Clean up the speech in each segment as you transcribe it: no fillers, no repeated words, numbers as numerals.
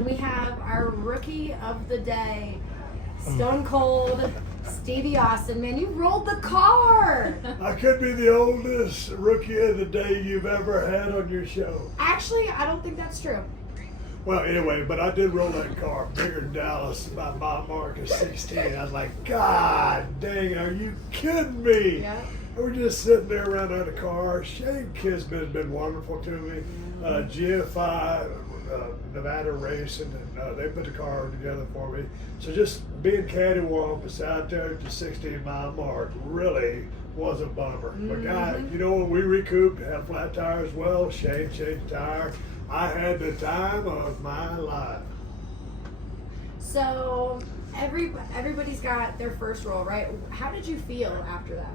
And we have our rookie of the day, Stone Cold Stevie Austin. Man, you rolled the car. I could be the oldest rookie of the day you've ever had on your show. Actually, I don't think that's true. Well, anyway, but I did roll that car bigger than Dallas by my mark of 16. I was like, God dang, are you kidding me? Yeah. We're just sitting there around the car. Shane Kisman has been wonderful to me. GFI, Nevada Racing, and they put the car together for me. So just being cattywampus out there at the 16-mile mark really was a bummer. But God, you know, when we recouped, had a flat tire as well. Shane changed the tire. I had the time of my life. So everybody's got their first roll, right? How did you feel after that?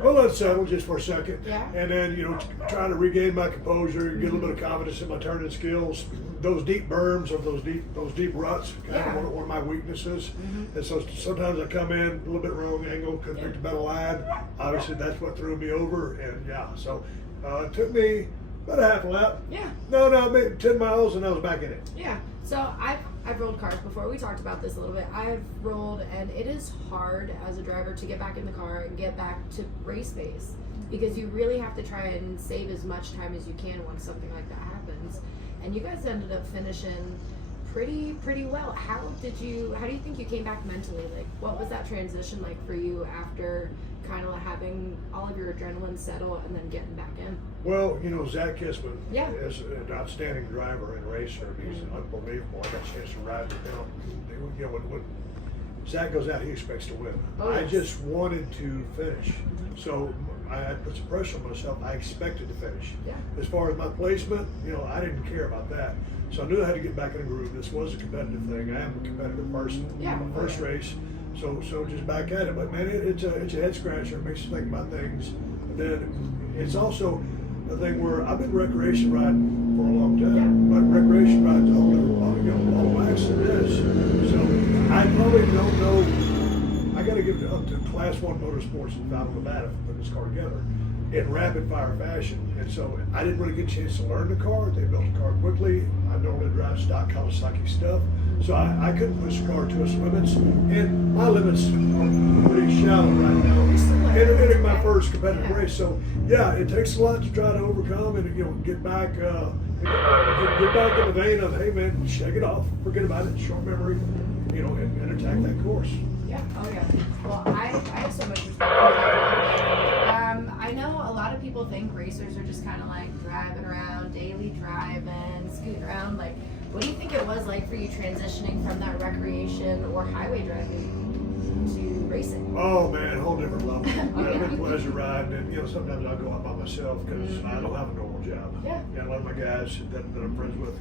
Well, let's settle just for a second. Yeah. And then, you know, try to regain my composure, get a little bit of confidence in my turning skills. Those deep berms or those deep ruts, kind of one of my weaknesses. And so sometimes I come in a little bit wrong angle, couldn't pick the better line. Obviously, that's what threw me over. And yeah, so it took me about a half a lap. Yeah. No, maybe 10 miles, and I was back in it. Yeah. So I've rolled cars before. We talked about this a little bit. I've rolled, and it is hard as a driver to get back in the car and get back to race pace because you really have to try and save as much time as you can when something like that happens. And you guys ended up finishing pretty well. How do you think you came back mentally? Like, what was that transition like for you after kind of having all of your adrenaline settle and then getting back in? Well, you know, Zach Kisman is an outstanding driver and racer. He's unbelievable. I got a chance to ride with him. You know, when Zach goes out, he expects to win. I just wanted to finish. So I had put some pressure on myself. I expected to finish. Yeah. As far as my placement, you know, I didn't care about that. So I knew I had to get back in the groove. This was a competitive thing. I am a competitive person. Yeah. First race. So just back at it. But man, it's a head scratcher. It makes you think about things. And then it's also a thing where I've been recreation riding for a long time. But recreation rides all wax than this. So I probably don't know. I got to give it up to Class 1 Motorsports in Fountain, Nevada for putting this car together in rapid fire fashion. And so I didn't really get a chance to learn the car. They built the car quickly. I normally drive stock Kawasaki stuff. So I couldn't push the car to its limits. And my limits are pretty shallow right now. Entering my first competitive race. So yeah, it takes a lot to try to overcome and, you know, get back in the vein of, hey man, shake it off, forget about it, short memory, you know, and attack that course. Yeah. Oh yeah. Well, I have so much respect for that. I know a lot of people think racers are just kind of like driving around, daily driving, scooting around. Like, what do you think it was like for you transitioning from that recreation or highway driving to racing? Oh man, whole different level. I've been pleasure riding, and you know, sometimes I'll go out by myself because I don't have a normal job. Yeah. A lot of my guys that I'm friends with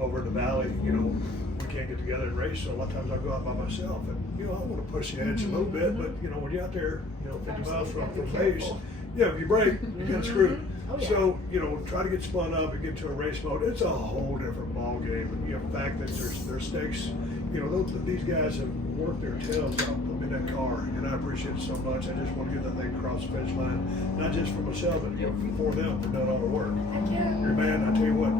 over in the valley, you know, we can't get together and race, so a lot of times I go out by myself, and you know, I want to push the edge a little bit, but you know, when you're out there, you know, 50 miles from base, yeah, if you break, you get screwed. Oh, yeah. So, you know, try to get spun up and get to a race mode. It's a whole different ball game. And you know, the fact that there's stakes, you know, these guys have worked their tails off in that car, and I appreciate it so much. I just want to get that thing across the finish line, not just for myself, but you know, for them for doing all the work. Heck yeah. Man, I tell you what,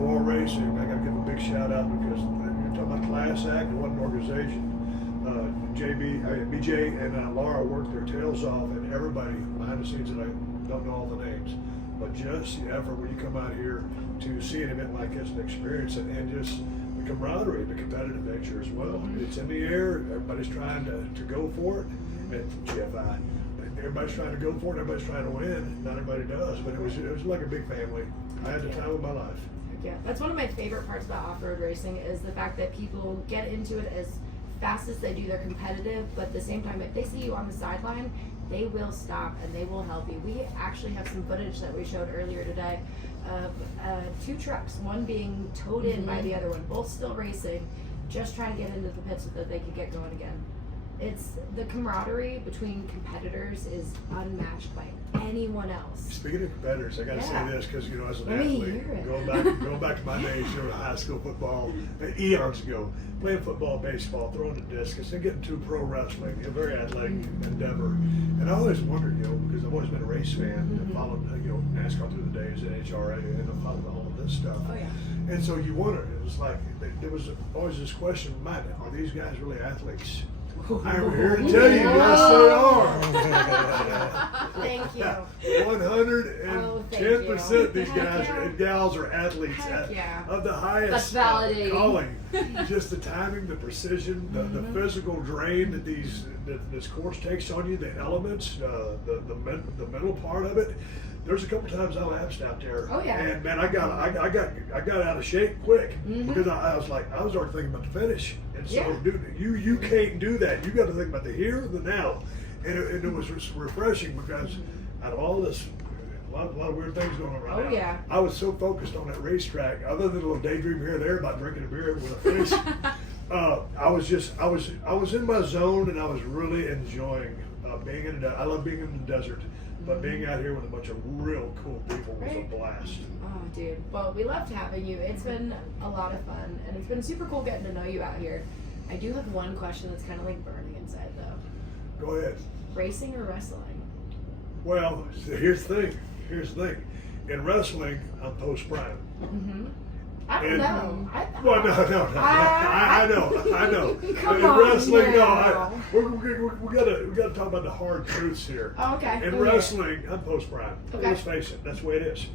VORRA Racing, I got to give a big shout out because you're talking about class act, it wasn't an organization. BJ and Laura worked their tails off, and everybody behind the scenes that I don't know all the names, but just the effort when you come out here to see an event like this and experience it, and just the camaraderie, the competitive nature as well. It's in the air, everybody's trying to go for it, and GFI. Everybody's trying to go for it, everybody's trying to win. Not everybody does, but it was like a big family. I had the time of my life. Yeah, that's one of my favorite parts about off-road racing is the fact that people get into it as fast as they do. They're competitive, but at the same time, if they see you on the sideline, they will stop and they will help you. We actually have some footage that we showed earlier today of two trucks, one being towed in by the other one, both still racing, just trying to get into the pits so that they could get going again. It's the camaraderie between competitors is unmatched by anyone else. Speaking of competitors, I got to say this because, you know, as an Let me athlete, hear it. going back to my days, you know, high school football, eons ago, playing football, baseball, throwing the discus, and getting to pro wrestling, a very athletic endeavor. And I always wondered, you know, because I've always been a race fan and followed, you know, NASCAR through the days, NHRA, and I followed all of this stuff. Oh yeah. And so you wonder, it was like, there was always this question, are these guys really athletes? I'm here to tell you, yes, they are. Thank you. 110% these guys and gals are athletes of the highest calling. Just the timing, the precision, the physical drain that this course takes on you, the elements, the mental part of it. There's a couple times I lapsed out there, and man, I got out of shape quick because I was already thinking about the finish, and so dude, you can't do that. You got to think about the here, the now, and it was refreshing because out of all this, a lot of weird things going on right now. I was so focused on that racetrack, other than a little daydream here and there about drinking a beer with a fish. I was in my zone, and I was really enjoying being in I love being in the desert. But being out here with a bunch of real cool people was a blast. Oh, dude. Well, we loved having you. It's been a lot of fun, and it's been super cool getting to know you out here. I do have one question that's kind of like burning inside, though. Go ahead. Racing or wrestling? Well, here's the thing. In wrestling, I'm post-prime. I don't know. I know. Come in on, wrestling, no. we gotta talk about the hard truths here. Oh, okay. In wrestling, I'm post-prime. Okay. Let's face it, that's the way it is.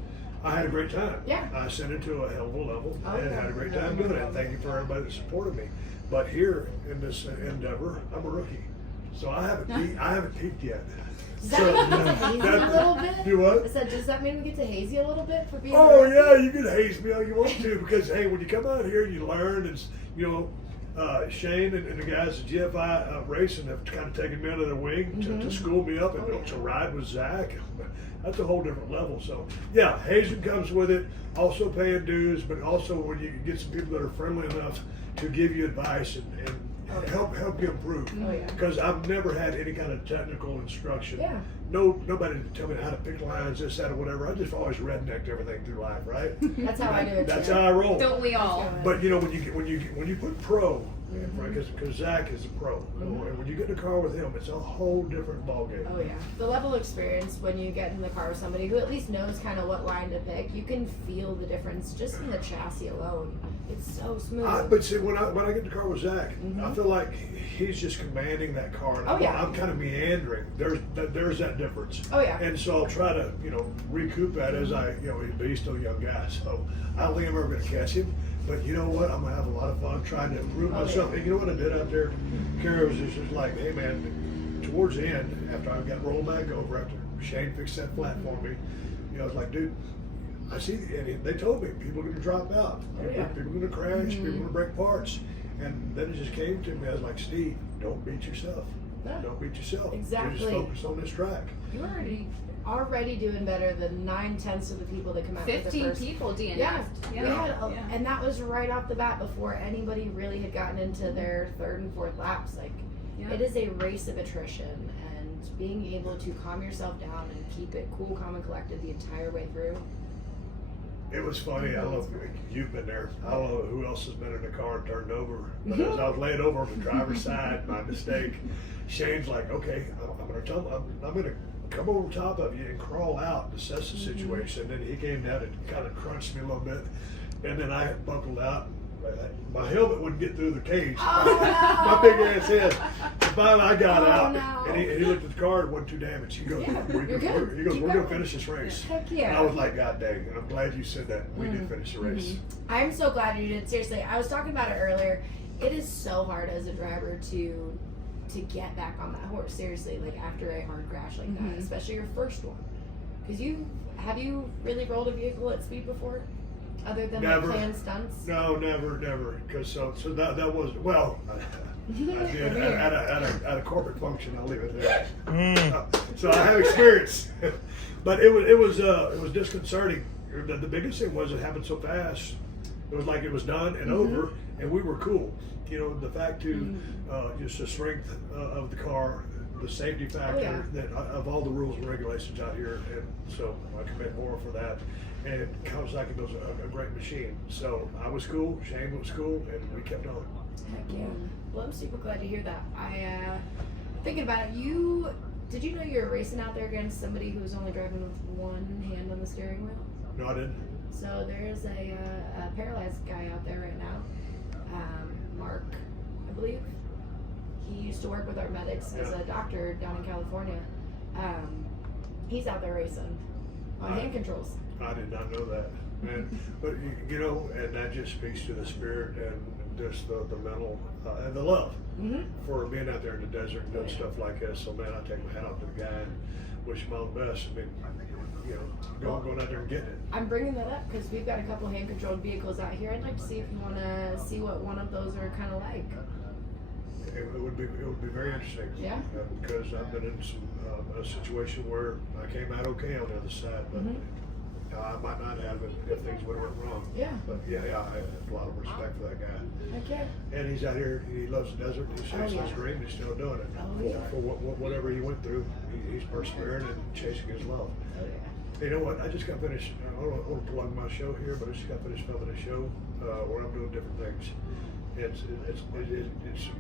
I had a great time. Yeah. I ascended to a hell of a level and had a great time doing it. Thank you for everybody that supported me. But here in this endeavor, I'm a rookie, so I haven't peaked yet. Does that mean we get to haze you a little bit? Do what? I said, does that mean we get to haze you a little bit for being Oh a rookie? yeah, you can haze me all you want to because hey, when you come out here and you learn, and Shane and the guys at GFI Racing have kind of taken me under their wing to school me up and to ride with Zach. That's a whole different level. So yeah, hazing comes with it. Also paying dues, but also when you get some people that are friendly enough to give you advice and help you improve. Because I've never had any kind of technical instruction. Nobody to tell me how to pick lines, this, that, or whatever. I just always rednecked everything through life, right? That's how I do it. That's how I roll. Don't we all? But when you put pro, right? Because Zach is a pro, and when you get in the car with him, it's a whole different ballgame. Oh yeah, the level of experience when you get in the car with somebody who at least knows kind of what line to pick, you can feel the difference just in the chassis alone. It's so smooth. But see, when I get in the car with Zach, I feel like he's just commanding that car, and I'm kind of meandering. There's that difference. Oh yeah. And so I'll try to recoup that as but he's still a young guy, so I don't think I'm ever going to catch him. But you know what? I'm going to have a lot of fun trying to improve myself. And you know what I did out there? Kara was just like, hey man, towards the end, after I got rolled back over, after Shane fixed that flat for me, I was like, dude, I see, and they told me people are going to drop out. People are going to crash, people are going to break parts. And then it just came to me, I was like, Steve, don't beat yourself. Don't beat yourself. Exactly. You're just focused on this track. You're already doing better than 9/10 of the people that come out. 15 people DNF'd. We had and that was right off the bat before anybody really had gotten into their third and fourth laps. It is a race of attrition, and being able to calm yourself down and keep it cool, calm, and collected the entire way through. It was funny. I love you've been there. I don't know who else has been in the car and turned over. But as I was laying over on the driver's side, my mistake, Shane's like, "Okay, I'm gonna come over top of you and crawl out and assess the situation." And then he came down and kind of crunched me a little bit, and then I had buckled out. My helmet wouldn't get through the cage. My big ass head. So finally, I got out, and he looked at the car and wasn't too damaged. He goes, "We're going to finish this race." Heck yeah! And I was like, "God dang!" And I'm glad you said that. We did finish the race. I'm so glad you did. Seriously, I was talking about it earlier. It is so hard as a driver to get back on that horse. Seriously, like after a hard crash like that, especially your first one. Because have you really rolled a vehicle at speed before? Other than Never. like planned stunts? No, never. Because so that was I did at a corporate function. I'll leave it there. So I have experience, but it was disconcerting. The biggest thing was it happened so fast. It was like it was done and over, and we were cool. The fact just the strength of the car, the safety factor that of all the rules and regulations out here, and so I commend VORRA for that. And Kawasaki was a great machine. So I was cool, Shane was cool, and we kept on. Heck yeah. Well, I'm super glad to hear that. Thinking about it, did you know you were racing out there against somebody who was only driving with one hand on the steering wheel? No, I didn't. So there's a paralyzed guy out there right now, Mark, I believe. He used to work with our medics as a doctor down in California. He's out there racing on hand controls. I did not know that. And, but you know, and that just speaks to the spirit and just the mental and the love for being out there in the desert and doing stuff like that. So man, I take my hat off to the guy and wish him all the best. I mean, you know, going out there and getting it. I'm bringing that up because we've got a couple hand-controlled vehicles out here. I'd like to see if you want to see what one of those are kind of like. It would be very interesting. Yeah. Because I've been in some a situation where I came out okay on the other side, but I might not have if things would have went wrong. Yeah. But yeah, I have a lot of respect for that guy. Okay. And he's out here. He loves the desert. He's chasing his dream. He's still doing it. For whatever he went through, he's persevering and chasing his love. Oh yeah. You know what? I just got finished. I don't want to plug my show here, but I just got finished filming a show where I'm doing different things. It's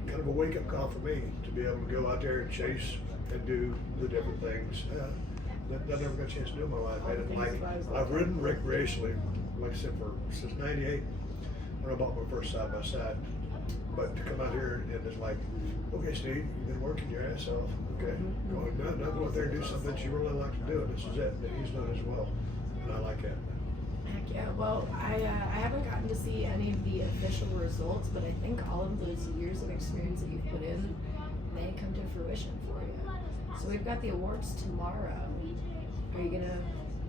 kind of a wake up call for me to be able to go out there and chase and do the different things that I never got a chance to do in my life. I've ridden recreationally, like I said, since '98 when I bought my first side by side. But to come out here and it's like, okay, Steve, you've been working your ass off. Okay, now go out there and do something that you really like to do, and this is it. And he's done as well, and I like that. Heck yeah. Well, I haven't gotten to see any of the official results, but I think all of those years of experience that you've put in may come to fruition for you. So we've got the awards tomorrow. Are you gonna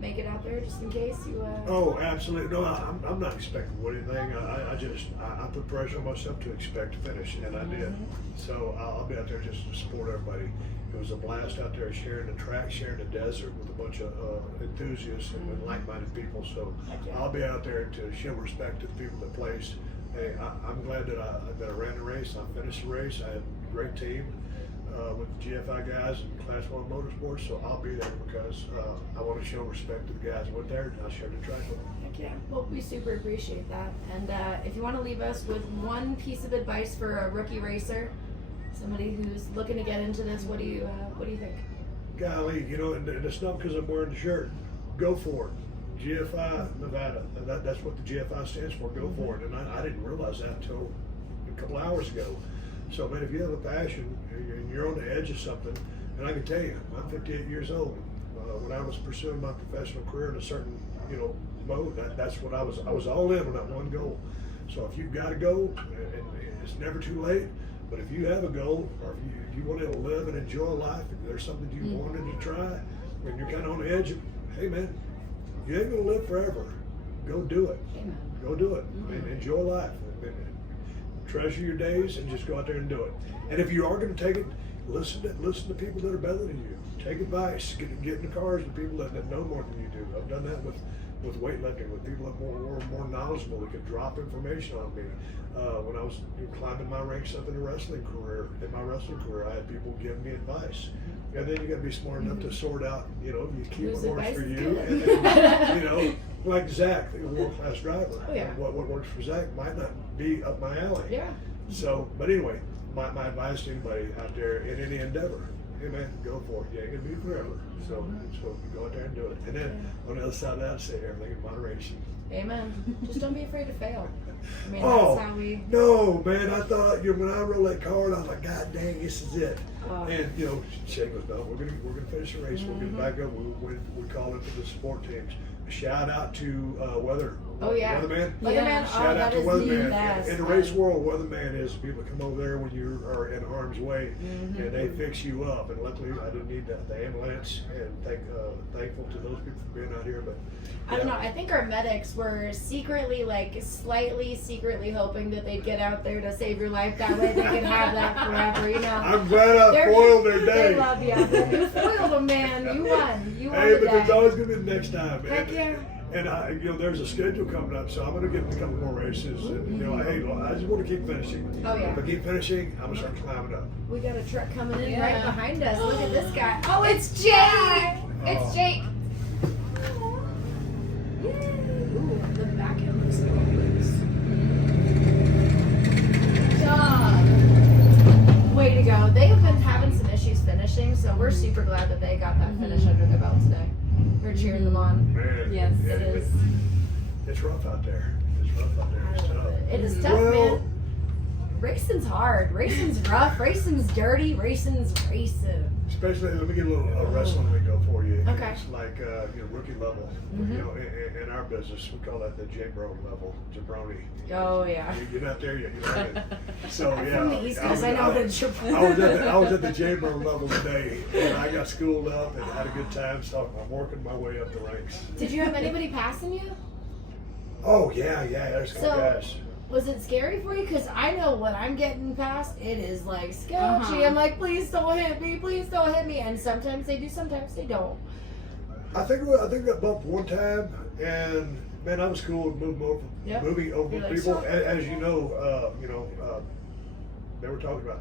make it out there just in case you? Oh, absolutely. No, I'm not expecting to win anything. I put pressure on myself to expect to finish, and I did. So I'll be out there just to support everybody. It was a blast out there sharing the track, sharing the desert with a bunch of enthusiasts and like-minded people. So I'll be out there to show respect to the people that placed. Hey, I'm glad that I ran the race. I finished the race. I had a great team with the GFI guys and Class 1 Motorsports. So I'll be there because I want to show respect to the guys who went there, and I'll share the track with them. Heck yeah. Well, we super appreciate that. And if you want to leave us with one piece of advice for a rookie racer, somebody who's looking to get into this, what do you think? Golly, you know, and it's not because I'm wearing the shirt. Go for it. GFI Nevada. That's what the GFI stands for. Go for it. And I didn't realize that until a couple hours ago. So, man, if you have a passion and you're on the edge of something, and I can tell you, I'm 58 years old. When I was pursuing my professional career in a certain, mode, that's what I was all in on that one goal. So if you've got a goal, and it's never too late. But if you have a goal, or if you want to live and enjoy life, if there's something you wanted to try, and you're kind of on the edge of, hey man, you ain't gonna live forever. Go do it. Amen. Go do it. And enjoy life. And treasure your days and just go out there and do it. And if you are going to take it, listen to people that are better than you. Take advice. Get in the cars with people that know more than you do. I've done that with weightlifting, with people that were more knowledgeable, that could drop information on me. When I was climbing my ranks up in my wrestling career, I had people giving me advice. And then you got to be smart enough to sort out, you keep what works for you, and then, like Zach, the world-class driver. Oh, yeah. What works for Zach might not be up my alley. Yeah. So, but anyway, my advice to anybody out there in any endeavor, hey man, go for it. You ain't gonna be forever. So go out there and do it. And then on the other side of that, I say everything in moderation. Amen. Just don't be afraid to fail. I mean, that's how we. No, man, I thought when I rolled that card, I was like, God dang, this is it. And Shane goes, no, we're gonna finish the race. We're gonna back up. We call it for the support teams. A shout out to Weather. Oh yeah. Weatherman. Weatherman. Shout out to Weatherman. In the race world. world, Weatherman is people come over there when you are in harm's way, and they fix you up. And luckily, I didn't need the ambulance. And thankful to those people for being out here. But I don't know. I think our medics were secretly, secretly hoping that they'd get out there to save your life. That way they could have that forever. I'm glad I foiled their day. They love you. You foiled them, man. You won. You won. Hey, the but there's day. always gonna be the next time. Heck yeah. And there's a schedule coming up, so I'm going to get a couple more races. And I just want to keep finishing. Oh yeah. If I keep finishing, I'm going to start climbing up. We got a truck coming in right behind us. Look at this guy. Oh, it's Jake! It's Jake. Ooh, the back end looks like it works. Way to go. They have been having some issues finishing, so we're super glad that they got that finish under their belt today. We're cheering them on. Man, Yes, yeah, it is. It's rough out there. It's rough out there. It's tough. It is tough, Well, man. Racing's hard. Racing's rough. Racing's dirty. Racing's racing. especially, let me get a little wrestling lingo for you. Okay. It's like rookie level. Mhm. You know, in our business, we call that the J-Bro level, jabroni. Oh, yeah. You're not there yet. You're not yet. So I'm yeah, from the East Coast. I know what it's I was at the J-Bro level today, and I got schooled up and had a good time. So I'm working my way up the ranks. Did you have anybody passing you? Oh yeah, there's some So- guys. Was it scary for you? Because I know when I'm getting past, it is like sketchy. Uh-huh. I'm like, please don't hit me. Please don't hit me. And sometimes they do, sometimes they don't. I think I got bumped one time, and man, I was cool with Yep. moving over You're like, people. "Stop." As you know, they were talking about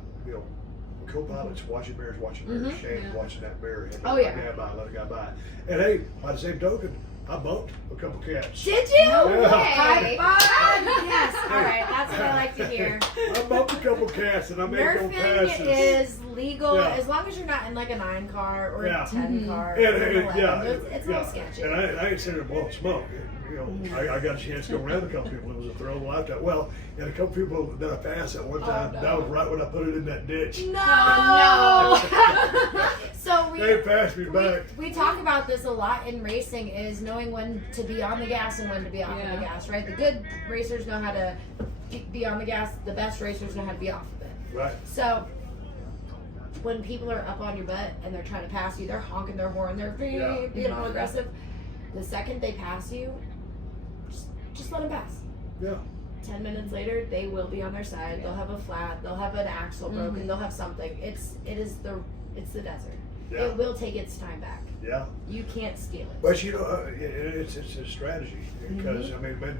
co-pilots watching mirrors, Mhm. Shane Yeah. watching that mirror, and Oh, let yeah. a guy by, let a guy by. And hey, by the same token, I bumped a couple cats. Did you? No Yeah. High way. five! Yes. All right. That's what I like to hear. I bumped a couple cats, and I made no Nerfing passes. is legal Yeah. as long as you're not in like a 9 car or Yeah. a 10 Mhm. car. And, or an 11. yeah, It's a little sketchy. And I ain't sitting there blowing smoke. I got a chance to go around a couple people. It was a thrill of a lifetime. Well, and a couple people that I passed at one time. no. That was right when I put it in that ditch. No. Oh, So They passed me back. we talk about this a lot in racing is knowing when to be on the gas and when to be off of Yeah. the gas, right? The good racers know how to be on the gas. The best racers know how to be off of it. Right. So when people are up on your butt and they're trying to pass you, they're honking their horn, they're being all aggressive. The second they pass you, just let them pass. Yeah. 10 minutes later, they will be on their side. They'll have a flat. They'll have an axle broken. They'll have something. It's the desert. Yeah. It will take its time back. Yeah. You can't steal it. But it's a strategy because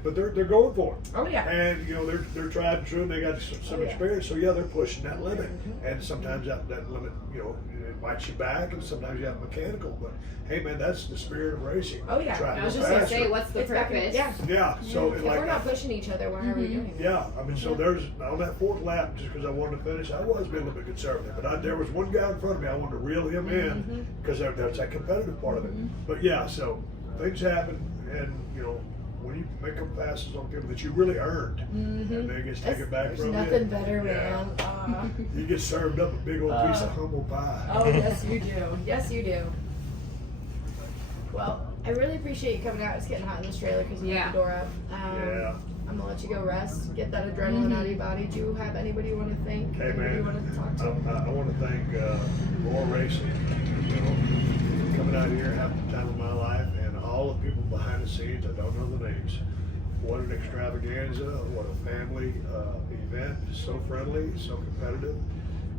but they're going for it. Oh yeah. And they're tried and true, and they got some Oh, yeah. experience. So yeah, they're pushing that limit, and sometimes that limit, it bites you back, and sometimes you have mechanical. But hey, man, that's the spirit of racing. Oh, yeah. Try to I was go just gonna faster. say, what's the It's back in- purpose? yeah. Yeah. So If like we're not pushing each other, why are we doing it? yeah, I mean, so there's on that fourth lap, just because I wanted to finish, I was being a little bit conservative, but there was one guy in front of me, I wanted to reel him in because there's that competitive part of it. But yeah, so things happen, and when you make them passes on people that you really earned, and they get taken back There's from nothing you. better, Yeah. man. You get served up a big old piece of humble pie. Oh, yes, you do. Yes, you do. Well, I really appreciate you coming out. It's getting hot in this trailer because you Yeah. have the door up. Yeah. I'm gonna let you go rest, get that adrenaline out of your body. Do you have anybody you want to thank? Hey anybody you man, want to talk to? I want to thank VORRA Racing, coming out here, having the time of my life, and all the people behind the scenes. I don't know the names. What an extravaganza! What a family event! So friendly, so competitive,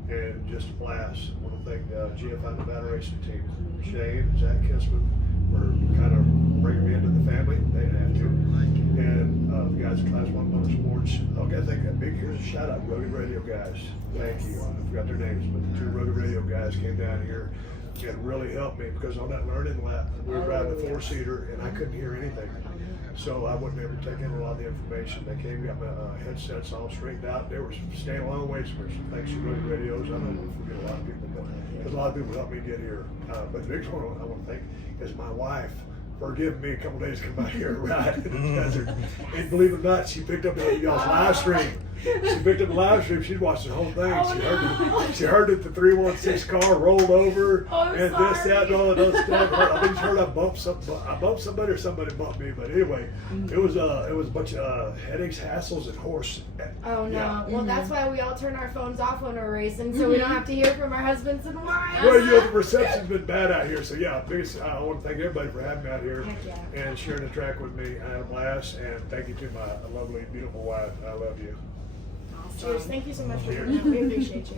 and just a blast. I want to thank GFI Nevada Racing Team, Shane, Zach Kissman, for kind of bringing me into the family. They didn't have to. And the guys at Class 1 Motorsports. I think here's a shout out, Rugged Radio guys. Thank you. I forgot their names, but the 2 Rugged Radio guys came down here and really helped me because on that learning lap, we were driving a 4-seater and I couldn't hear anything. So I wasn't able to take in a lot of the information. They came, got my headsets all straightened out. They were staying a long ways from me. So thanks to Rugged Radios. I don't want to forget a lot of people, but there's a lot of people helped me get here. But the biggest one I want to thank is my wife for giving me a couple days to come out here and ride in the desert. And believe it or not, she picked up y'all's live stream. She picked up the live stream. She watched the whole thing. Oh, She heard that the 316 car rolled over I'm and this, that, and all of those stuff. I think she heard I bumped somebody or somebody bumped me. But anyway, it was a bunch of headaches, hassles, and horse. Oh no! Yeah. Well, that's why we all turn our phones off when we're racing, so we don't have to hear from our husbands and wives. Well, the reception's been bad out here, so yeah. I want to thank everybody for having me out here Heck yeah. and sharing the track with me. I had a blast, and thank you to my lovely, beautiful wife. I love you. Cheers! Thank you so much for coming out. We appreciate you.